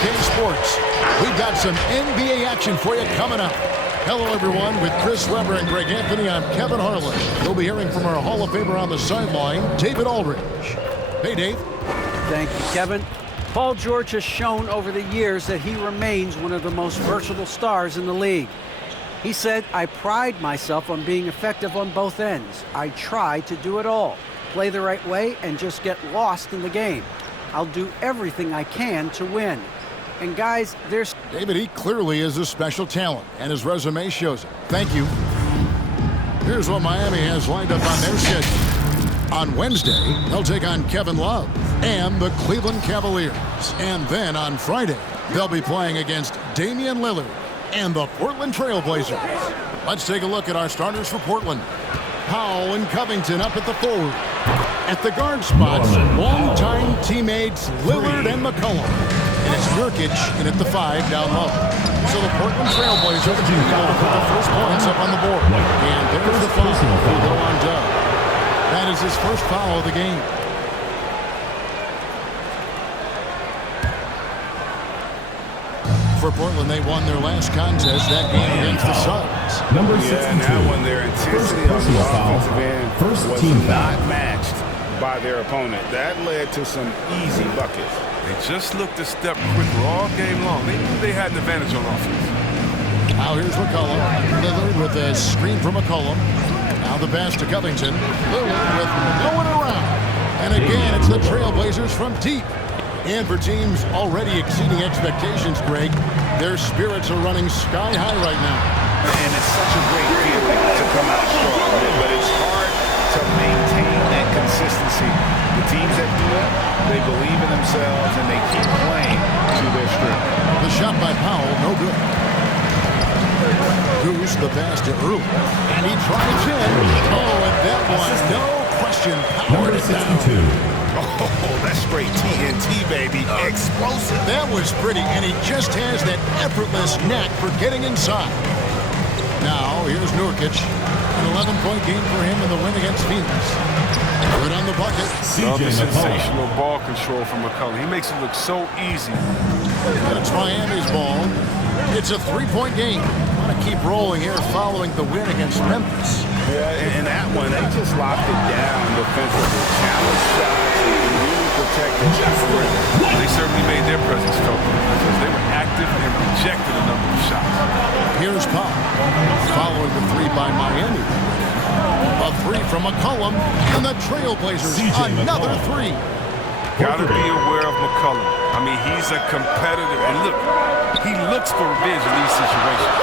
MyNBA Sports. We've got some NBA action for you coming up. Hello, everyone. With Chris Webber and Greg Anthony, I'm Kevin Harlan. You'll be hearing from our Hall of Famer on the sideline, David Aldridge. Hey, Dave. Thank you, Kevin. Paul George has shown over the years that he remains one of the most versatile stars in the league. He said, "I pride myself on being effective on both ends. I try to do it all, play the right way, and just get lost in the game. I'll do everything I can to win." And guys, there's... David, he clearly is a special talent, and his resume shows it. Thank you. Here's what Miami has lined up on their schedule. On Wednesday, they'll take on Kevin Love and the Cleveland Cavaliers. And then on Friday, they'll be playing against Damian Lillard and the Portland Trail Blazers. Let's take a look at our starters for Portland. Powell and Covington up at the forward. At the guard spots, longtime teammates Lillard and McCollum. And it's Nurkic in at the 5 down low. So the Portland Trail Blazers will put the first points up on the board. And there's the foul for Laurent Dub. That is his first foul of the game. For Portland, they won their last contest, that game against the Suns. Number 62. Now when their intensity on the offensive end was not matched by their opponent, that led to some easy buckets. They just looked a step quicker all game long. They knew they had an advantage on offense. Now here's McCollum. Lillard with a screen from McCollum. Now the pass to Covington. Lillard with no one around. And again, it's the Trailblazers from deep. And for teams already exceeding expectations, Greg, their spirits are running sky high right now. And it's such a great feeling to come out strong, but it's hard to maintain that consistency. The teams that do it, they believe in themselves and they keep playing to their strength. The shot by Powell, no good. Goose the pass to Earl. And he tries in. Oh, and that one, no question, powered it down. Oh, that's straight TNT, baby. Explosive. That was pretty, and he just has that effortless knack for getting inside. Now, here's Nurkic. An 11-point game for him in the win against Phoenix. Good on the bucket. Another sensational ball control from McCollum. He makes it look so easy. It's Miami's ball. It's a 3-point game. Want to keep rolling here following the win against Memphis. Yeah, and that one, they just locked it down defensively. Challenge shots and really protected the They certainly made their presence felt because they were active and rejected a number of shots. Here's Powell. Following the 3 by Miami. A 3 from McCollum, and the Trailblazers another 3. Gotta be aware of McCollum. I mean, he's a competitor, and look, he looks for revenge in these situations.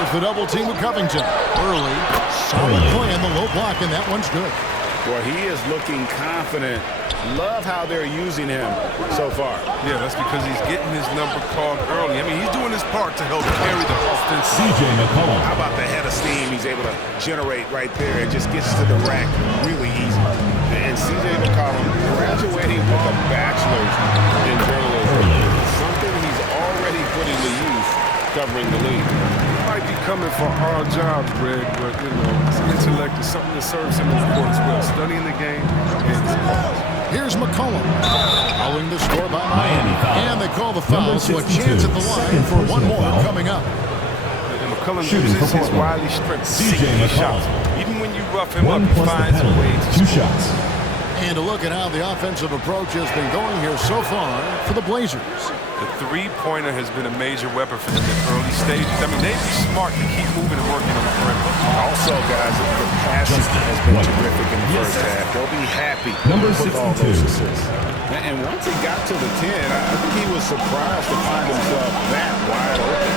With the double team with Covington. Early, solid play in the low block, and that one's good. Boy, he is looking confident. Love how they're using him so far. Yeah, that's because he's getting his number called early. I mean, he's doing his part to help carry the offense. McCollum. How about the head of steam he's able to generate right there? It just gets to the rack really easy. And CJ McCollum graduating with a bachelor's in journalism. Something he's already putting to use covering the league. He might be coming for our jobs, Greg, but, you know, his intellect is something that serves him in the court as well. Studying the game and his calls. Here's McCollum. Following the score by Miami. And they call the foul, so a chance at the line for one more coming up. And McCollum uses his wily strength to sink his shots. Even when you rough him up, he finds a way to score. And a look at how the offensive approach has been going here so far for the Blazers. The three-pointer has been a major weapon for them in early stages. I mean, they'd be smart to keep moving and working on the perimeter. Also, guys, the passing has been terrific in the first half. They'll be happy with all those assists. And once he got to the 10, I think he was surprised to find himself that wide open.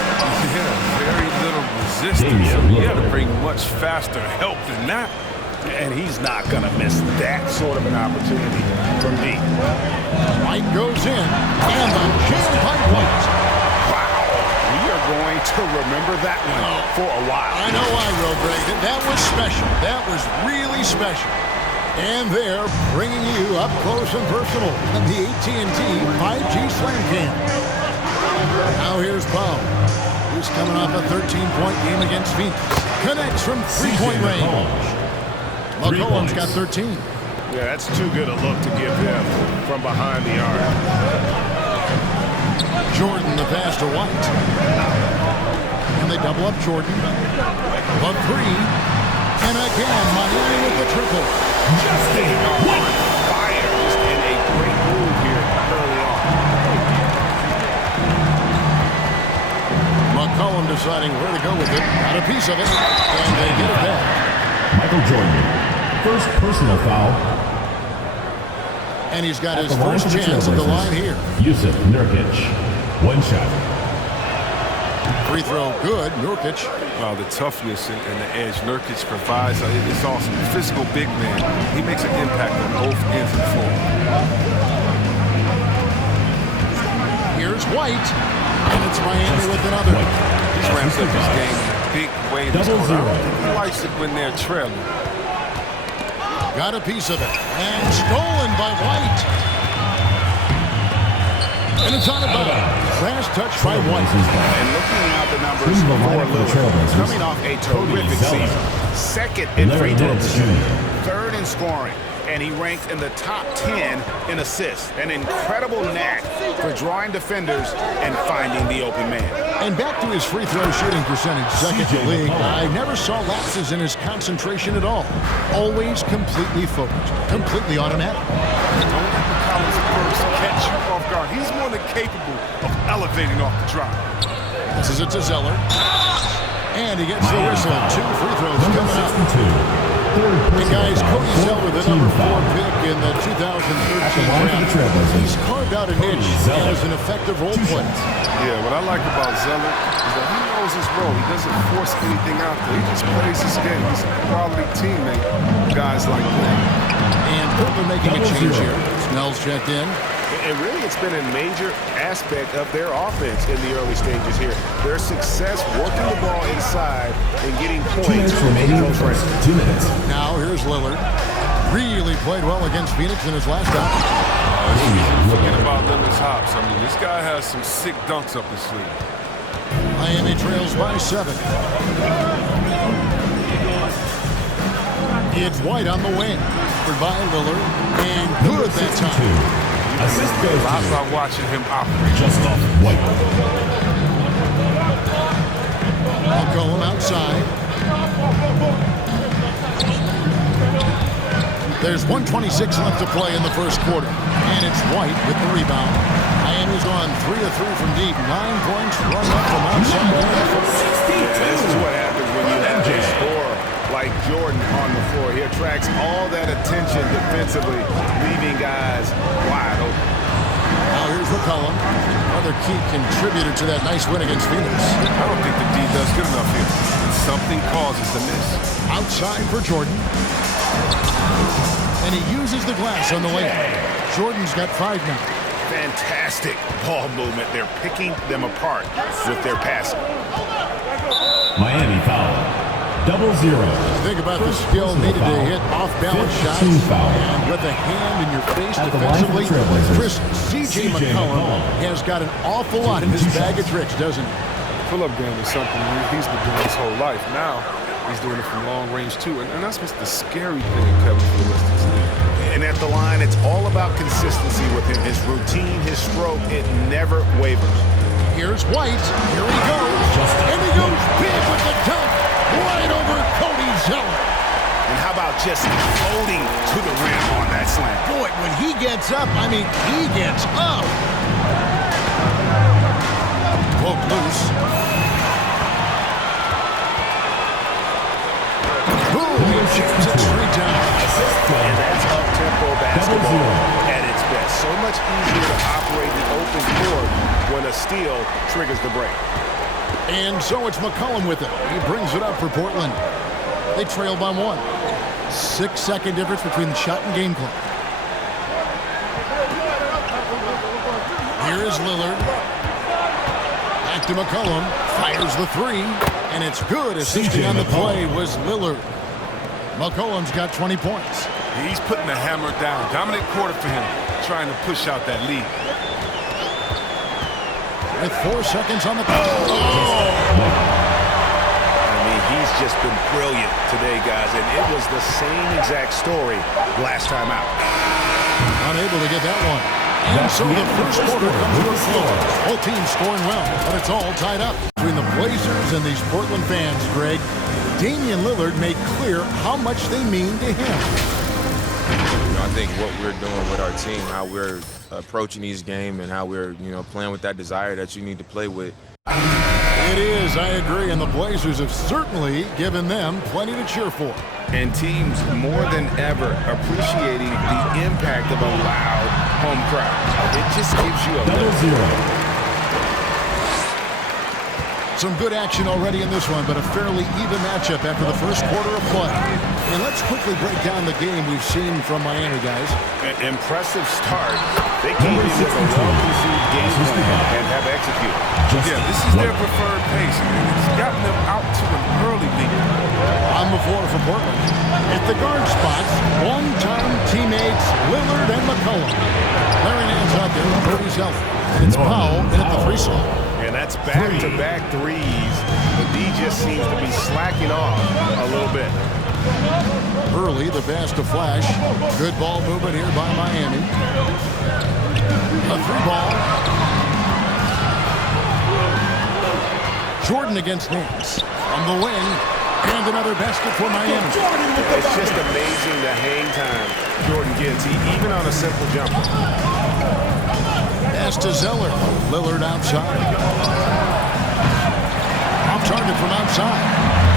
Yeah, very little resistance. So he had to bring much faster help than that. And he's not going to miss that sort of an opportunity from deep. White goes in, and the jam by White. Wow. We are going to remember that one for a while. I know I will, Greg. That was special. That was really special. And they're bringing you up close and personal in the AT&T 5G Slam Cam. Now here's Powell, who's coming off a 13-point game against Phoenix. Connects from three-point range. McCollum's got 13. Yeah, that's too good a look to give him from behind the arc. Jordan, the pass to White. And they double up Jordan. The three. And again, Miami with the triple. Justin on fire, just in a great move here early on. McCollum deciding where to go with it. Got a piece of it. And they get it back. Michael Jordan, first personal foul. And he's got his first chance at the line here. Yusuf Nurkic, one shot. Free throw good, Nurkic. The toughness and the edge Nurkic provides, it's awesome. Physical big man. He makes an impact on both ends of the floor. Here's White. And it's Miami with another. He's ramped up his game in a big way. Double zero. He likes it when they're trailing. Got a piece of it. And stolen by White. And it's on about last touch by White. And looking at the numbers for Lillard, coming off a terrific season. Second in free throw percentage, third in scoring, and he ranked in the top 10 in assists. An incredible knack for drawing defenders and finding the open man. And back to his free throw shooting percentage, second in the league. I never saw lapses in his concentration at all. Always completely focused, completely automatic. Don't let McCollum's first catch you off guard. He's more than capable of elevating off the drop. This is it to Zeller. And he gets the whistle. 2 free throws coming up. And guys, Cody Zeller, the number 4 pick in the 2013 draft, he's carved out a niche as an effective role player. Yeah, what I like about Zeller is that he knows his role. He doesn't force anything out there. He just plays his game. He's a quality teammate. Guys like that. And Portland making a change here. Snell's checked in. And really, it's been a major aspect of their offense in the early stages here. Their success working the ball inside and getting points. 2 minutes remaining in the first. 2 minutes. Now here's Lillard. Really played well against Phoenix in his last out. Forget about Lillard's hops. I mean, this guy has some sick dunks up his sleeve. Miami trails by 7. It's White on the wing. By Lillard. And good that time. Assist goes to I love watching him operate. just off White. McCollum outside. There's 1:26 left to play in the first quarter. And it's White with the rebound. Miami's on 3 of 3 from deep. 9 points run up from outside. This is what happens when you have a scorer like Jordan on the floor. He attracts all that attention defensively, leaving guys wide open. Now here's McCollum, another key contributor to that nice win against Phoenix. I don't think the D does good enough here. Something causes the miss. Outside for Jordan. And he uses the glass on the layup. Jordan's got 5 now. Fantastic ball movement. They're picking them apart with their passing. Miami foul. 0-0. Think about the skill needed to hit off-balance shots. And with a hand in your face defensively, Chris, C.J. McCollum has got an awful lot in his bag of tricks, doesn't he? Pull-up game is something he's been doing his whole life. Now he's doing it from long range too, and that's what's the scary thing, Kevin, for the rest of this league. And at the line, it's all about consistency with him. His routine, his stroke, it never wavers. Here's White. Here he goes. And he goes big with the dunk. Right over Cody Zeller. And how about just floating to the rim on that slam? Boy, when he gets up, I mean, he gets up. Poke loose. Boom, he shoots it straight down. And that's up-tempo basketball at its best. So much easier to operate the open court when a steal triggers the break. And so it's McCollum with it. He brings it up for Portland. They trail by 1. 6-second difference between the shot and game clock. Here is Lillard. Back to McCollum. Fires the 3. And it's good. Assisting on the play was Lillard. McCollum's got 20 points. He's putting the hammer down. Dominant quarter for him, trying to push out that lead. With 4 seconds on the clock. I mean, he's just been brilliant today, guys, and it was the same exact story last time out. Unable to get that one. And so the first quarter comes to a close. Both teams scoring well, but it's all tied up. Between the Blazers and these Portland fans, Greg, Damian Lillard made clear how much they mean to him. I think what we're doing with our team, how we're approaching these games, and how we're, playing with that desire that you need to play with. It is, I agree, and the Blazers have certainly given them plenty to cheer for. And teams more than ever appreciating the impact of a loud home crowd. It just gives you a double 0. Some good action already in this one, but a fairly even matchup after the first quarter of play. And let's quickly break down the game we've seen from Miami, guys. An impressive start. They came in with a well-conceived game plan and have executed. This is their preferred pace, and it's gotten them out to an early lead. On the floor for Portland. At the guard spots, longtime teammates Lillard and McCollum. Larry Nance out there, Purdy's healthy. And it's Powell in at the free slot. And that's back-to-back threes. The D just seems to be slacking off a little bit. Early, the pass to Flash. Good ball movement here by Miami. A three ball. Jordan against Nance. From the wing. And another basket for Miami. It's just amazing the hang time Jordan gets, even on a simple jumper. Pass to Zeller. Lillard outside. Off target from outside.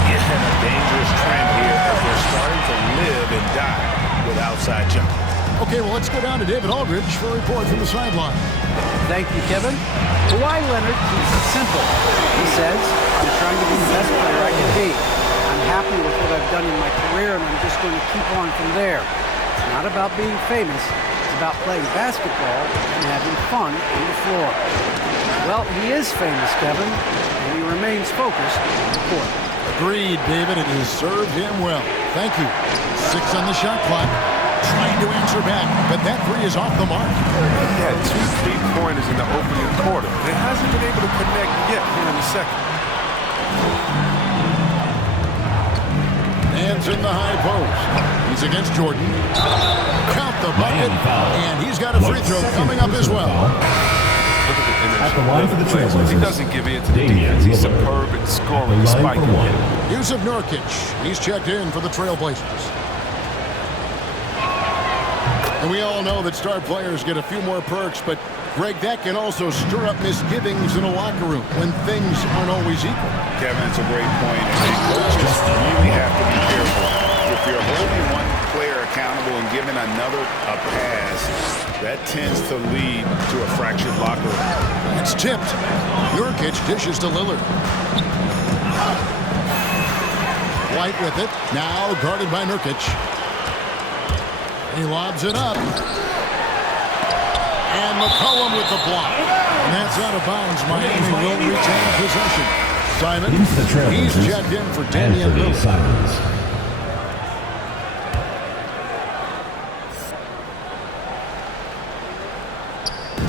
Yeah, a dangerous trend here as they're starting to live and die with outside jump. Okay, well, let's go down to David Aldridge for a report from the sideline. Thank you, Kevin. Kawhi Leonard keeps it simple. He says, I'm trying to be the best player I can be. I'm happy with what I've done in my career, and I'm just going to keep on from there. It's not about being famous. It's about playing basketball and having fun on the floor. Well, he is famous, Kevin, and he remains focused on the court. Agreed, David. It has served him well. Thank you. 6 on the shot clock. Trying to answer back, but that three is off the mark. He had 2 3-pointers in the opening quarter. It hasn't been able to connect yet here in the second. Hands in the high post. He's against Jordan. Count the bucket, and he's got a free throw coming up as well. Look at the energy. At the line for the Trailblazers, He doesn't give in to the Damian defense. He's Lillard. superb at scoring The line despite for the one. hit. Yusuf Nurkic. He's checked in for the Trailblazers. And we all know that star players get a few more perks, but Greg, that can also stir up misgivings in a locker room when things aren't always equal. Kevin, it's a great point, and coaches really have to be careful. If you're holding one player accountable and giving another a pass, that tends to lead to a fractured locker room. It's tipped. Nurkic dishes to Lillard. White with it. Now guarded by Nurkic. He lobs it up. And McCollum with the block. And that's out of bounds. Miami will retain possession. Simon, he's checked in for Damian Lillard.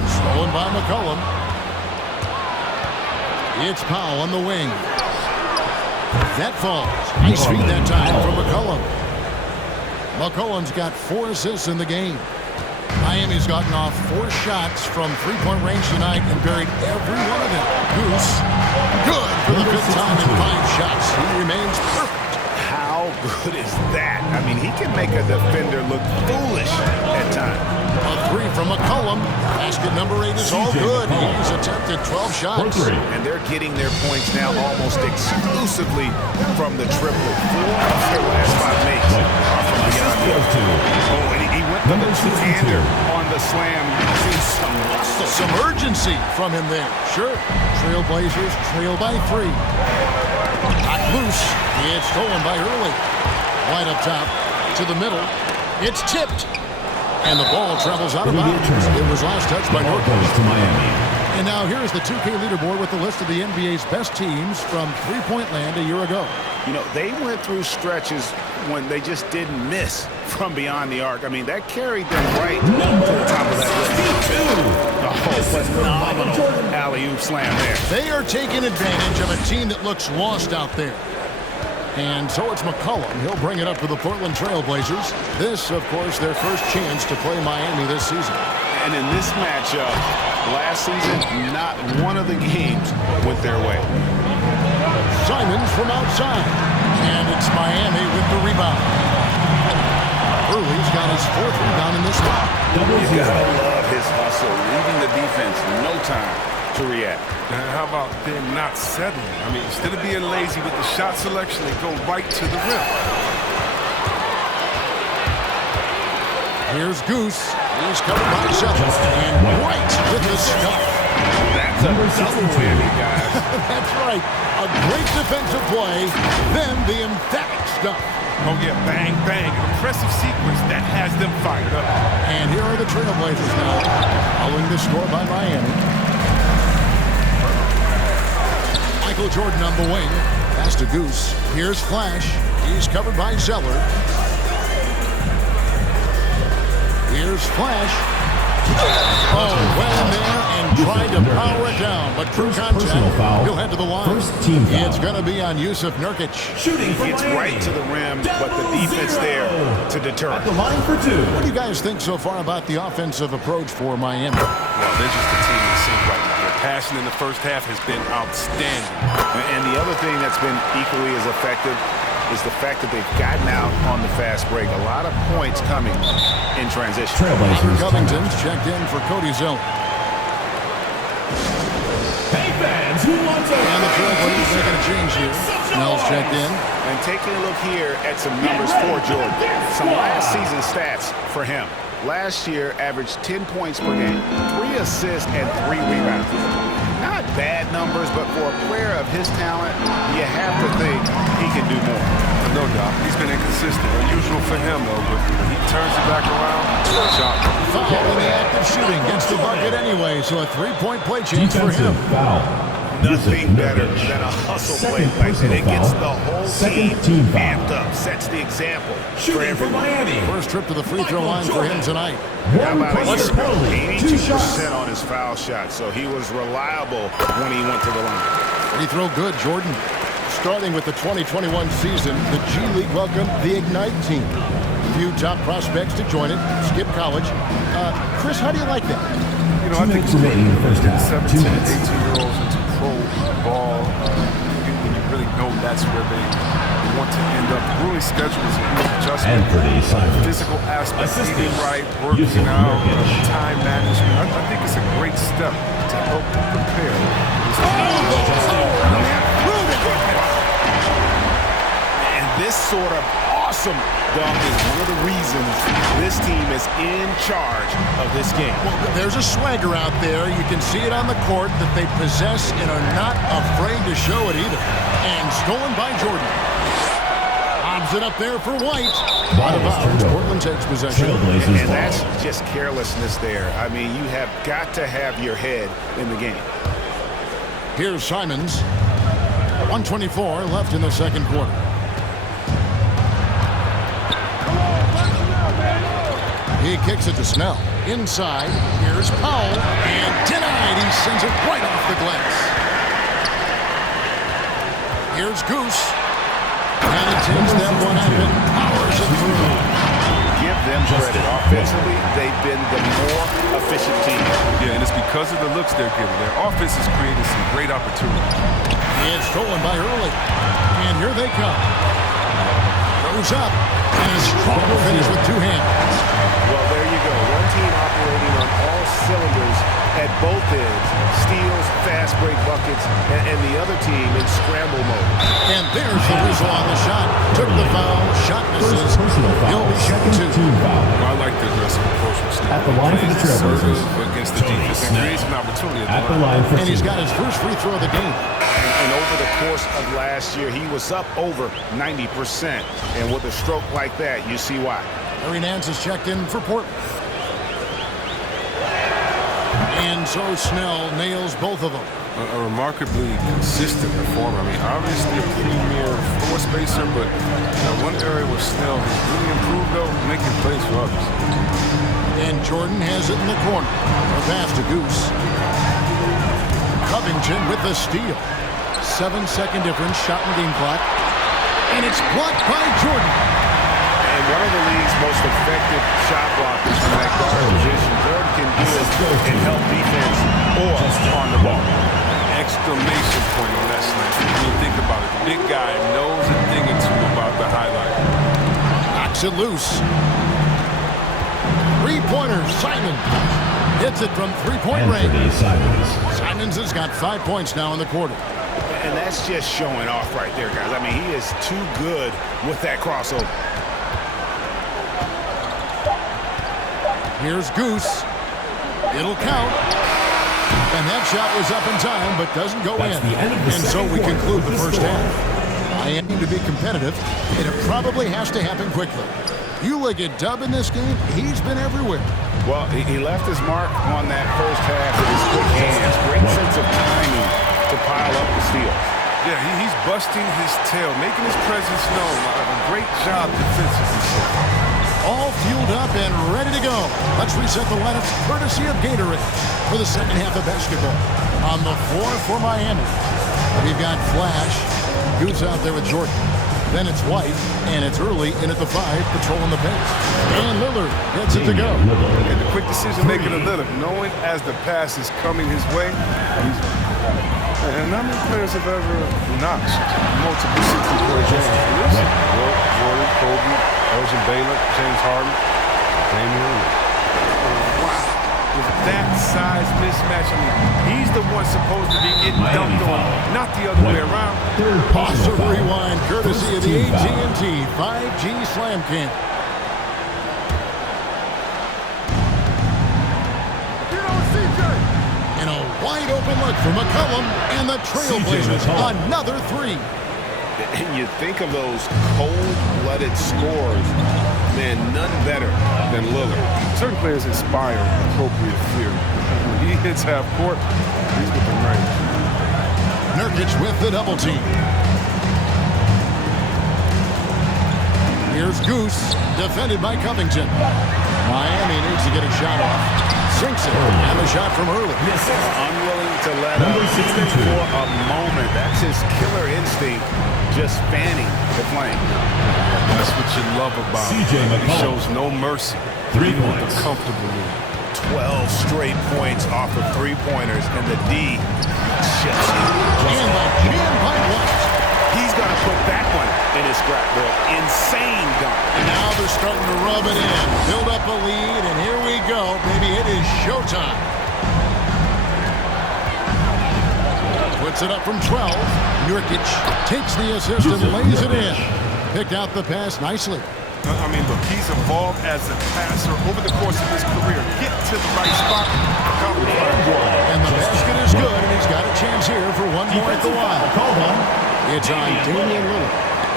Stolen by McCollum. It's Powell on the wing. That falls. Nice feed that time from McCollum. McCollum's got 4 assists in the game. Miami's gotten off 4 shots from three-point range tonight and buried every one of them. Goose, good for the 5th time in 5 shots. He remains perfect. How good is that? I mean, he can make a defender look foolish at times. A 3 from McCollum. Basket number 8 is all good. He's attempted 12 shots. And they're getting their points now almost exclusively from the triple. 4 of their last 5 makes are from beyond the arc. Oh, and he went for the two-hander on the slam. Some urgency from him there. Sure. Trailblazers trail by 3. Hot loose. It's stolen by Early. Right up top to the middle. It's tipped. And the ball travels out of bounds. It was last touched by Nurkic to Miami. And now here's the 2K leaderboard with the list of the NBA's best teams from three-point land a year ago. You know, they went through stretches when they just didn't miss from beyond the arc. I mean, that carried them right to the top of that list. Oh, phenomenal alley-oop slam there. They are taking advantage of a team that looks lost out there. And so it's McCollum. He'll bring it up to the Portland Trailblazers. This, of course, their first chance to play Miami this season. And in this matchup, last season, not one of the games went their way. Simons from outside. And it's Miami with the rebound. Early's got his 4th rebound in this one. You gotta love his hustle, leaving the defense no time to react. And how about them not settling? I mean, instead of being lazy with the shot selection, they go right to the rim. Here's Goose. He's covered by Sheldon. And White with the stuff. That's a double whammy, guys. That's right. A great defensive play, then the emphatic stuff. Oh, yeah, bang, bang. An impressive sequence that has them fired up. And here are the Trailblazers now, following the score by Miami. Michael Jordan on the wing. Pass to Goose. Here's Flash. He's covered by Zeller. Here's Flash. Oh, well in there and tried to power it down, but true contact. He'll head to the line. First team foul. It's going to be on Yusuf Nurkic. Shooting from It's Miami. right to the rim, but the defense there to deter At it. the line for 2. What do you guys think so far about the offensive approach for Miami? Well, they're just a team in sync right now. Their passing in the first half has been outstanding. And the other thing that's been equally as effective is the fact that they've gotten out on the fast break. A lot of points coming in transition. Trailblazers. Covington's checked in for Cody Zeller. Hey fans, who wants a And the Trailblazers making a change here. Snell's checked in. And taking a look here at some numbers for Jordan. Some last season stats for him. Last year, averaged 10 points per game, 3 assists, and 3 rebounds. Not bad numbers, but for a player of his talent, you have to think he can do more. No doubt. He's been inconsistent. Unusual for him, though, but when he turns it back around, shot. Foul in the act of shooting. Gets the bucket anyway, so a 3-point play change for him. Defensive foul. Nothing better than a hustle play Second like that. personal It gets foul. the whole Second team team foul. amped up, sets the example for Shooting for everyone. Miami. First trip to the free throw line for him tonight. How One about a year plus ago? penalty. 2 shots. 82% on his foul shot, so he was reliable when he went to the line. Free throw good, Jordan. Starting with the 2021 season, the G League welcomed the Ignite team. Few top prospects to join it. Skip college. Chris, how do you like that? You know, I think it's great. remaining in the first half. 17 2 and minutes. 18-year-olds into pro ball, when you really know that's where they want to end up. The ruling schedule is a huge adjustment. Anthony Simons. Physical aspect, Assistant. eating right, working Yusuf out, Nurkic. time management. I think it's a great step to help them prepare. And this sort of awesome dunk is one of the reasons this team is in charge of this game. Well, there's a swagger out there. You can see it on the court that they possess and are not afraid to show it either. And stolen by Jordan. Lobs it up there for White. Out of bounds. Portland takes possession. Trailblazers And ball. that's just carelessness there. I mean, you have got to have your head in the game. Here's Simons. 1:24 left in the second quarter. He kicks it to Snell. Inside, here's Powell. And denied. He sends it right off the glass. Here's Goose. And he takes that one up and powers it through. Give them credit. Offensively, they've been the more efficient team. Yeah, and it's because of the looks they're getting. Their offense is creating some great opportunities. It's stolen by Early. And here they come. Goes up. And a strong finish with 2 hands. Well, there you go. One team operating on all cylinders at both ends. Steals, fast break buckets, and the other team in scramble mode. And there's the whistle on the shot. Took the foul. Shot misses. First personal He'll foul. be shooting Second 2. team foul. I like the aggressive approach from Snell. At the line for the Trailblazers. Against the defense and creates an opportunity At the line for And he's 2. got his first free throw of the game. And over the course of last year, he was up over 90%. And with a stroke like that, you see why. Larry Nance is checked in for Portland. And so Snell nails both of them. A remarkably consistent performer. I mean, obviously a premier floor spacer, but one area where Snell has really improved, though, making plays for others. And Jordan has it in the corner. A pass to Goose. Covington with the steal. 7-second difference, shot and game clock. And it's blocked by Jordan. And one of the league's most effective shot blockers from that guard position. Jordan can do and help defense or on the ball. Exclamation point on that slam. When you think about it, the big guy knows a thing or two about the highlight. Knocks it loose. Three-pointer, Simon. Hits it from three-point range. Simons has got 5 points now in the quarter. And that's just showing off right there, guys. I mean, he is too good with that crossover. Here's Goose. It'll count. And that shot was up in time, but doesn't go in. And so we conclude the first half. Miami to be competitive, and it probably has to happen quickly. You look at Dub in this game, he's been everywhere. Well, he left his mark on that first half with his quick hands. Great sense of timing to pile up the steals. Yeah, he's busting his tail, making his presence known. A great job defensively so far. All fueled up and ready to go. Let's reset the lineups courtesy of Gatorade for the second half of basketball. On the floor for Miami, we've got Flash, Goose out there with Jordan. Then it's White, and it's early in at the 5, patrolling the pace. And Lillard gets it to go. And the quick decision-making of Lillard, knowing as the pass is coming his way. And how many players have ever notched multiple 60-point games? Jordan, Kobe, Elgin Baylor, James Harden, Damian Lillard. With that size mismatch, I mean, he's the one supposed to be getting dunked on, not the other way around. Awesome rewind, courtesy of the AT&T 5G Slam Cam. And a wide open look for McCollum, and the Trailblazers another three. And you think of those cold-blooded scores, man, none better than Lillard. Certain players inspire appropriate fear. When he hits half court, he's with the range. Nurkic with the double team. Here's Goose, defended by Covington. Miami needs to get a shot off. Sinks it, and the shot from early. Unwilling to let up even for a moment. That's his killer instinct, just fanning the flame. That's what you love about him. He shows no mercy. 3 points. Comfortably. 12 straight points off of three-pointers, and the D shuts him. And the jam by White. He's got to put that one in his scrapbook. Insane dunk. And now they're starting to rub it in. Build up a lead, and here we go. Baby, it is showtime. Puts it up from 12. Nurkic takes the assist and lays it in. Picked out the pass nicely. I mean, look, he's evolved as a passer over the course of his career. Get to the right spot. And the basket is good, and he's got a chance here for one more at the line. It's on Damian Lillard.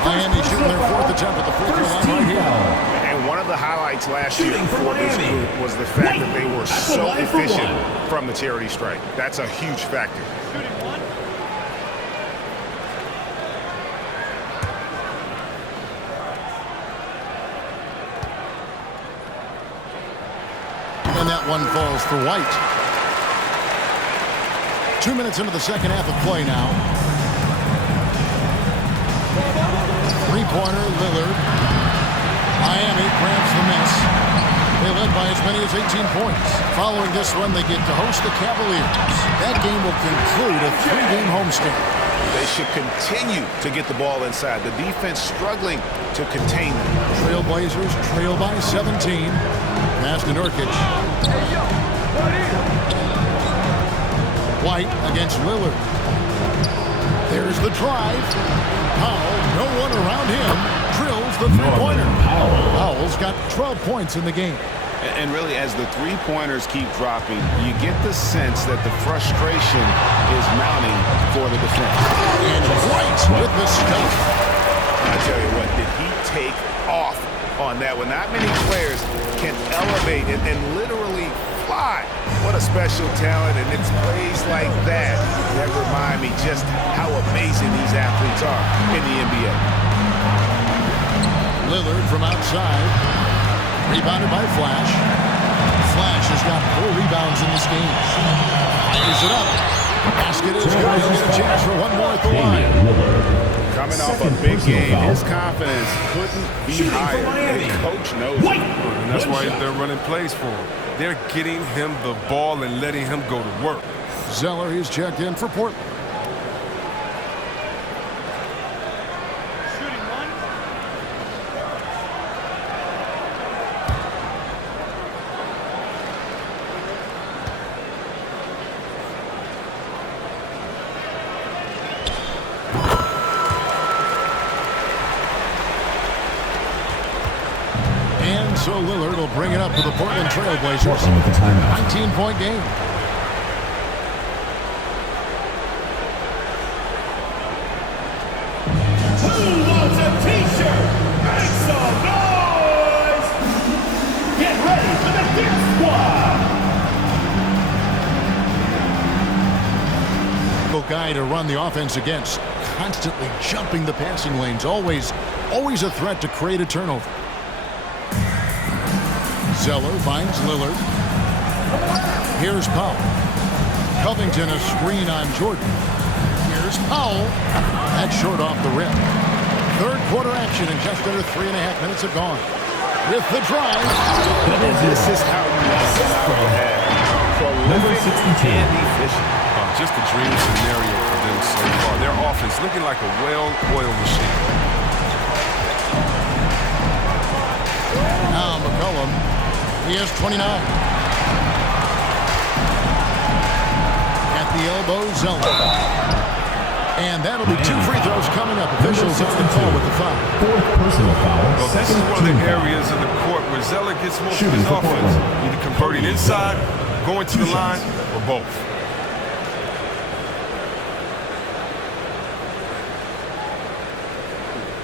Miami shooting their 4th attempt at the free throw line right here. And one of the highlights last year for this group was the fact that they were so efficient from the charity stripe. That's a huge factor. And that one falls for White. 2 minutes into the second half of play now. Three-pointer, Lillard. Miami grabs the miss. They led by as many as 18 points. Following this one, they get to host the Cavaliers. That game will conclude a 3-game homestand. They should continue to get the ball inside. The defense struggling to contain them. Trailblazers trail by 17. Pass to Nurkic. White against Lillard. There's the drive. Powell, no one around him, drills the three-pointer. Powell's got 12 points in the game. And really, as the three-pointers keep dropping, you get the sense that the frustration is mounting for the defense. And White with the stuff. I tell you what, did he take off on that one? Not many players can elevate and literally fly. What a special talent, and it's plays like that that remind me just how amazing these athletes are in the NBA. Lillard from outside. Rebounded by Flash. Flash has got 4 rebounds in this game. Fires it up. Basket is good. He'll get a chance for one more at the line. Coming off a Second big personal game, foul. his confidence couldn't be higher. And his coach knows it. And that's why they're running plays for him. They're getting him the ball and letting him go to work. Zeller, he's checked in for Portland. And so Lillard will bring it up for the Portland Trailblazers. Portland with the timeout. 19-point game. Who wants a t-shirt? Make some noise! Get ready for the Hit Squad! Guy to run the offense against, constantly jumping the passing lanes, always a threat to create a turnover. Zeller finds Lillard. Here's Powell. Covington a screen on Jordan. Here's Powell. That's short off the rim. Third quarter action and just under 3.5 minutes have gone. With the drive. This is how you want to have Number prolific 62. and efficient. Just a dream scenario for them so far. Their offense looking like a well-oiled machine. Now McCollum. He has 29. At the elbow, Zeller. And that'll be 2 free throws coming up. Officials on the call with the foul. Fourth personal foul. Well, this is Second one of the team foul. areas of the court where Zeller gets most of Shooting his for offense. Portland. Either converting inside, going to the line, or both.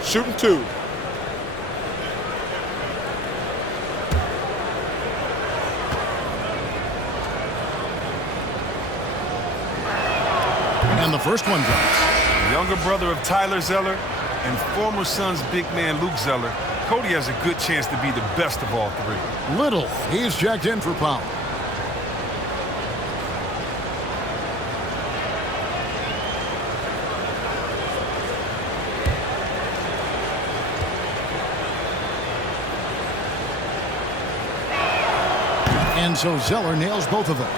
Shooting 2. And the first one drops. The younger brother of Tyler Zeller and former Suns big man Luke Zeller, Cody has a good chance to be the best of all three. Little. He's checked in for Powell. And so Zeller nails both of them.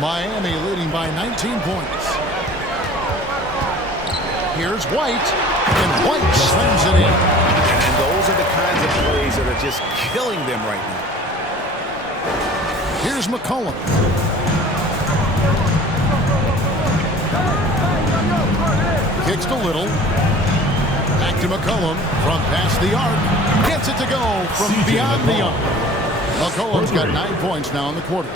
Miami leading by 19 points. Here's White, and White slams it in. And those are the kinds of plays that are just killing them right now. Here's McCollum. Kicks to Little. Back to McCollum from past the arc. Gets it to go from beyond the arc. McCollum's got 9 points now in the quarter.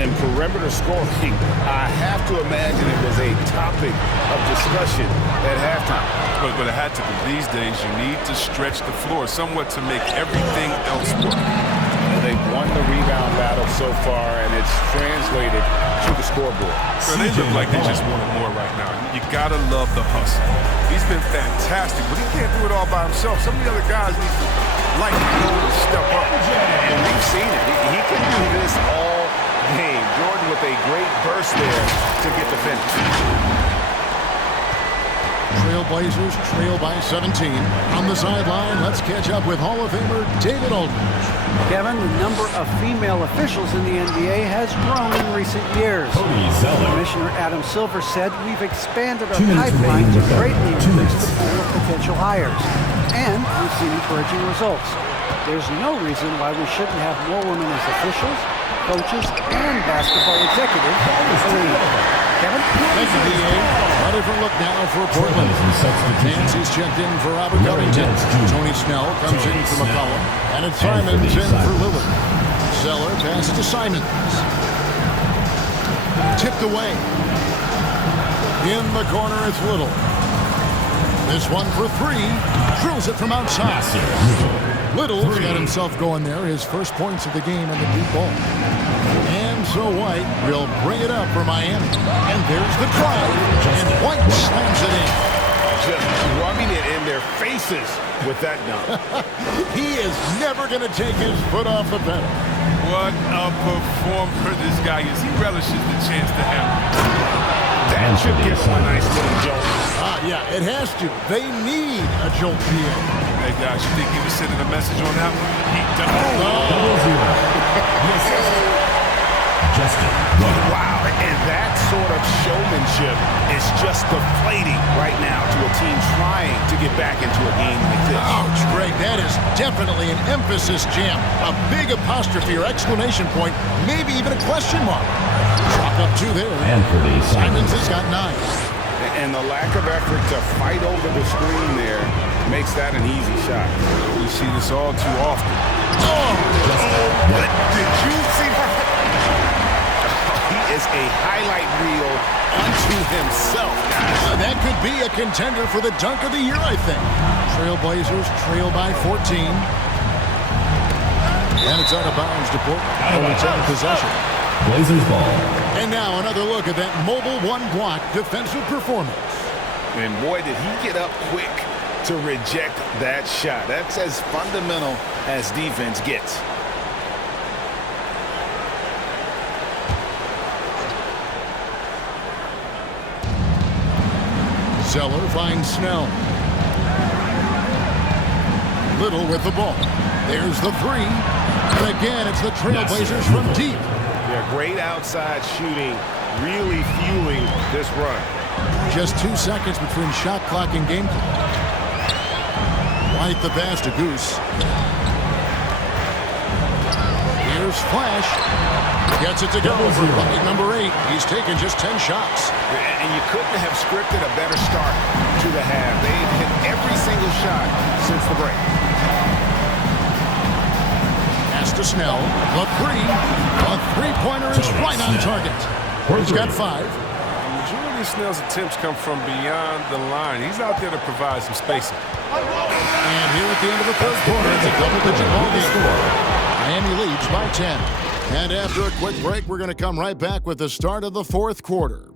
And perimeter scoring, I have to imagine it was a topic of discussion at halftime. But it had to be. These days, you need to stretch the floor somewhat to make everything else work. And they've won the rebound battle so far, and it's translated to the scoreboard. So they look like they just wanted more right now. You gotta love the hustle. He's been fantastic, but he can't do it all by himself. Some of the other guys need to step up. And we've seen it. He can do this all game. Jordan with a great burst there to get the finish. Trailblazers trail by 17. On the sideline, let's catch up with Hall of Famer David Aldridge. Kevin, the number of female officials in the NBA has grown in recent years. Cody Zeller. Commissioner Adam Silver said we've expanded our 2 minutes pipeline to remaining in the greatly third. 2 increase minutes. the pool of potential hires. And we've seen encouraging results. There's no reason why we shouldn't have more women as officials, coaches, and basketball executives in the league. Kevin? Thank you, D.A. A different look now for Portland. Trailblazers substitution. Nancy's checked in for Robert Larry Covington. Nance Jr. Tony Snell comes in for Snell. McCollum. And it's Anthony Simons in for Simons. Lillard. Zeller passes to Simons. Tipped away. In the corner, it's Little. This one for 3. Drills it from outside. Little's got himself going there. His first points of the game in the deep ball. And so White will bring it up for Miami. And there's the drive. And White slams it in. Just rubbing it in their faces with that dunk. He is never going to take his foot off the pedal. What a performer this guy is. He relishes the chance to have. That should give them a nice little jolt. Yeah, it has to. They need a jolt PA. Hey, guys, you think he was sending a message on that one? He does. Double zero. Justin. Wow, and that sort of showmanship is just deflating right now to a team trying to get back into a game like this. Ouch, Greg, that is definitely an emphasis jam. A big apostrophe or exclamation point, maybe even a question mark. Drop up two there. And for the Simons has got 9. And the lack of effort to fight over the screen there makes that an easy shot. We see this all too often. But did you see that? He is a highlight reel unto himself, guys. That could be a contender for the dunk of the year, I think. Trailblazers trail by 14. And it's out of bounds to Portland. It's out of possession. Blazers ball. And now another look at that mobile one-block defensive performance. And boy, did he get up quick to reject that shot. That's as fundamental as defense gets. Zeller finds Snell. Little with the ball. There's the 3. And again, it's the Trailblazers from deep. Yeah, great outside shooting, really fueling this run. Just 2 seconds between shot clock and game clock. White the pass to Goose. Here's Flash. Gets it to go for bucket number 8. He's taken just 10 shots. And you couldn't have scripted a better start to the half. They've hit every single shot since the break. Pass to Snell. The 3. A three-pointer is right on target. He's got 5. Majority of Snell's attempts come from beyond the line. He's out there to provide some spacing. And here at the end of the third quarter, it's a double-digit ball game. Miami leads by 10. And after a quick break, we're going to come right back with the start of the fourth quarter.